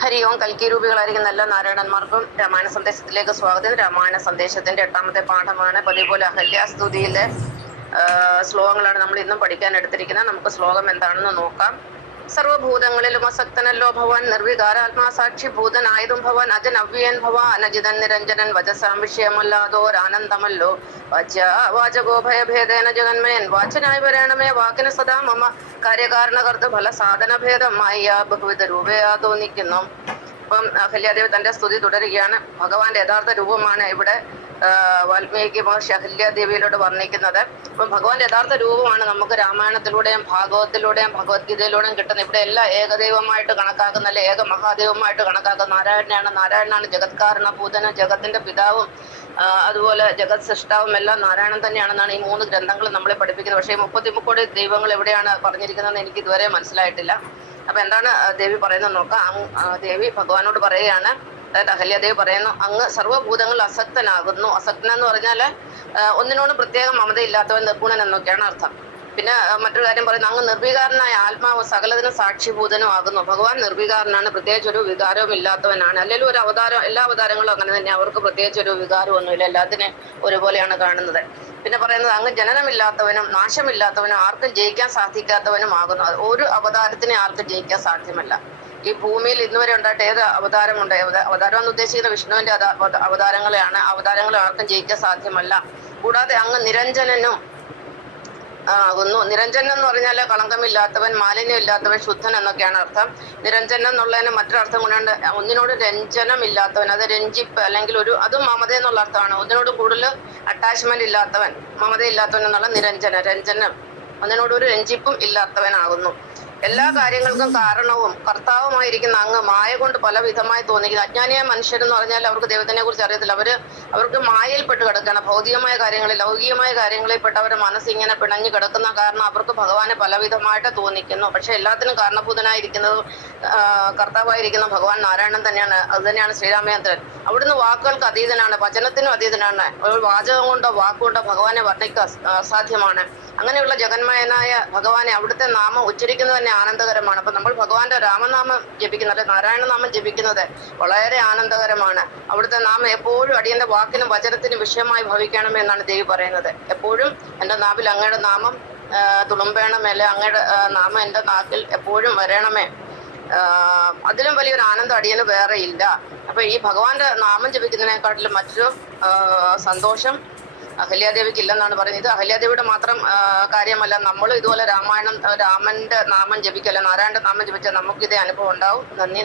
ഹരി ഓം. കൽക്കി രൂപികളായിരിക്കുന്ന എല്ലാ നാരായണന്മാർക്കും രാമായണ സന്ദേശത്തിലേക്ക് സ്വാഗതം. രാമായണ സന്ദേശത്തിന്റെ 8ാമത്തെ പാഠമാണ്. പതിപോലെ അഹല്യാസ്തുതിയിലെ ശ്ലോകങ്ങളാണ് നമ്മൾ ഇന്നും പഠിക്കാൻ എടുത്തിരിക്കുന്നത്. നമുക്ക് ശ്ലോകം എന്താണെന്ന് നോക്കാം. സർവഭൂതങ്ങളിലും അസക്തനല്ലോ ഭവാൻ, നിർവികാരാത്മാ സാക്ഷി ഭൂതനായതും ഭവാൻ, അജനവ്യൻ ഭവാൻ, അനജിതൻ നിരഞ്ജനൻ, വചസാം വിഷയമല്ലാതോരാനന്ദമല്ലോ. വാചകോ ഭയഭേദേന ജഗന്മയൻ, വാച്ചനായി വരണമേ വാക്കിന് സദാ മമ, കാര്യകാരണകർത്ത ഫല സാധന ഭേദമായ ബഹുവിധ രൂപയാ തോന്നിക്കുന്നു. അപ്പം അഹല്യാദേവി തന്റെ സ്തുതി തുടരുകയാണ്. ഭഗവാന്റെ യഥാർത്ഥ രൂപമാണ് ഇവിടെ വാൽമീകി മഹർഷി അഹല്യാദേവിയിലൂടെ വർണ്ണിക്കുന്നത്. അപ്പം ഭഗവാന്റെ യഥാർത്ഥ രൂപമാണ് നമുക്ക് രാമായണത്തിലൂടെയും ഭാഗവത്തിലൂടെയും ഭഗവത്ഗീതയിലൂടെയും കിട്ടുന്നത്. ഇവിടെ എല്ലാം ഏകദൈവമായിട്ട് കണക്കാക്കുന്ന, അല്ലെ ഏക മഹാദൈവമായിട്ട് കണക്കാക്കുന്ന നാരായണനാണ് ജഗത് കാരണഭൂതനും ജഗത്തിന്റെ പിതാവും അതുപോലെ ജഗത് സൃഷ്ടാവും എല്ലാം നാരായണൻ തന്നെയാണെന്നാണ് ഈ 3 ഗ്രന്ഥങ്ങൾ നമ്മളെ പഠിപ്പിക്കുന്നത്. പക്ഷേ 33 ദൈവങ്ങൾ എവിടെയാണ് പറഞ്ഞിരിക്കുന്നതെന്ന് എനിക്ക് ഇതുവരെ മനസ്സിലായിട്ടില്ല. അപ്പൊ എന്താണ് ദേവി പറയുന്നത് നോക്കാം. ദേവി ഭഗവാനോട് പറയുകയാണ്, അതായത് അഹല്യാദേവി പറയുന്നു, അങ്ങ് സർവ്വഭൂതങ്ങൾ അസക്തനാകുന്നു. അസക്തൻ എന്ന് പറഞ്ഞാൽ ഒന്നിനോട് പ്രത്യേകം മമതയില്ലാത്തവൻ, നിർഗുണൻ എന്നൊക്കെയാണ് അർത്ഥം. പിന്നെ മറ്റൊരു കാര്യം പറയുന്നു, അങ്ങ് നിർവികാരനായ ആത്മാവ് സകലതിനും സാക്ഷിഭൂതനും ആകുന്നു. ഭഗവാൻ നിർവികാരനാണ്, പ്രത്യേകിച്ച് ഒരു വികാരവും ഇല്ലാത്തവനാണ്. അല്ലെങ്കിൽ ഒരു അവതാരം, എല്ലാ അവതാരങ്ങളും അങ്ങനെ തന്നെ, അവർക്ക് പ്രത്യേകിച്ച് ഒരു വികാരമൊന്നുമില്ല, എല്ലാത്തിനെ ഒരുപോലെയാണ് കാണുന്നത്. പിന്നെ പറയുന്നത്, അങ്ങ് ജനനമില്ലാത്തവനും നാശമില്ലാത്തവനും ആർക്കും ജയിക്കാൻ സാധിക്കാത്തവനും ആകുന്നു. ഒരു അവതാരത്തിനെ ആർക്കും ജയിക്കാൻ സാധ്യമല്ല. ഈ ഭൂമിയിൽ ഇന്നുവരെ ഉണ്ടായിട്ട് ഏത് അവതാരമുണ്ട്? അവതാരം എന്ന് ഉദ്ദേശിക്കുന്ന വിഷ്ണുവിന്റെ അവതാരങ്ങളെയാണ്. അവതാരങ്ങളെ ആർക്കും ജയിക്കാൻ സാധ്യമല്ല. കൂടാതെ അങ്ങ് നിരഞ്ജനനും ആകുന്നു. നിരഞ്ജനം എന്ന് പറഞ്ഞാൽ കളങ്കമില്ലാത്തവൻ, മാലിന്യം ഇല്ലാത്തവൻ, ശുദ്ധൻ എന്നൊക്കെയാണ് അർത്ഥം. നിരഞ്ജനം എന്നുള്ളതിന് മറ്റൊരർത്ഥം കൊണ്ടുണ്ട്, ഒന്നിനോട് രഞ്ജനം ഇല്ലാത്തവൻ, അത് രഞ്ജിപ്പ് അല്ലെങ്കിൽ അതും മമത എന്നുള്ള അർത്ഥമാണ്. ഒന്നിനോട് കൂടുതൽ അറ്റാച്ച്മെന്റ് ഇല്ലാത്തവൻ, മമതയില്ലാത്തവൻ എന്നുള്ള രഞ്ജനം, ഒന്നിനോടൊരു രഞ്ജിപ്പും ഇല്ലാത്തവനാകുന്നു. എല്ലാ കാര്യങ്ങൾക്കും കാരണവും കർത്താവുമായിരിക്കുന്ന അങ്ങ് മായ കൊണ്ട് പല വിധമായി തോന്നിക്കുന്നു. അജ്ഞാനിയായ മനുഷ്യരെന്ന് പറഞ്ഞാൽ അവർക്ക് ദൈവത്തിനെ കുറിച്ച് അറിയത്തില്ല. അവർക്ക് മായയിൽപ്പെട്ട് കിടക്കുകയാണ്. ഭൗതികമായ കാര്യങ്ങളിൽ, ലൗകികമായ കാര്യങ്ങളിൽ പെട്ട് അവരുടെ മനസ്സിങ്ങനെ പിണഞ്ഞു കിടക്കുന്ന കാരണം അവർക്ക് ഭഗവാനെ പലവിധമായിട്ട് തോന്നിക്കുന്നു. പക്ഷെ എല്ലാത്തിനും കാരണഭൂതനായിരിക്കുന്നത് കർത്താവായിരിക്കുന്ന ഭഗവാൻ നാരായണൻ തന്നെയാണ്. അത് തന്നെയാണ് ശ്രീരാമചന്ദ്രൻ. അവിടുന്ന് വാക്കുകൾക്ക് അതീതനാണ്, വചനത്തിനും അതീതനാണ്. ഒരു വാചകം കൊണ്ടോ വാക്കുകൊണ്ടോ ഭഗവാനെ വർണ്ണിക്കുക അസാധ്യമാണ്. അങ്ങനെയുള്ള ജഗന്മയനായ ഭഗവാനെ അവിടുത്തെ നാമം ഉച്ചരിക്കുന്നത് തന്നെ ആനന്ദകരമാണ്. അപ്പൊ നമ്മൾ ഭഗവാന്റെ രാമനാമം ജപിക്കുന്നത്, നാരായണനാമം ജപിക്കുന്നത് വളരെ ആനന്ദകരമാണ്. അവിടുത്തെ നാമം എപ്പോഴും അടിയന്റെ വാക്കിനും വചനത്തിനും വിഷയമായി ഭവിക്കണമേ എന്നാണ് ദേവി പറയുന്നത്. എപ്പോഴും എൻ്റെ നാവിൽ അങ്ങയുടെ നാമം തുളുമ്പേണമേ, അല്ലെ അങ്ങയുടെ നാമം എൻ്റെ നാക്കിൽ എപ്പോഴും വരണമേ. അതിലും വലിയൊരു ആനന്ദം അടിയന് വേറെ ഇല്ല. അപ്പൊ ഈ ഭഗവാന്റെ നാമം ജപിക്കുന്നതിനെക്കാട്ടിലും മറ്റൊരു സന്തോഷം അഹല്യാദേവിക്ക് ഇല്ലെന്നാണ് പറയുന്നത്. ഇത് അഹല്യാദേവിയുടെ മാത്രം കാര്യമല്ല. നമ്മളും ഇതുപോലെ രാമന്റെ നാമം ജപിക്കല്ല, നാരായണന്റെ നാമം ജപിച്ചാൽ നമുക്ക് ഇതേ അനുഭവം ഉണ്ടാവും. നന്ദി.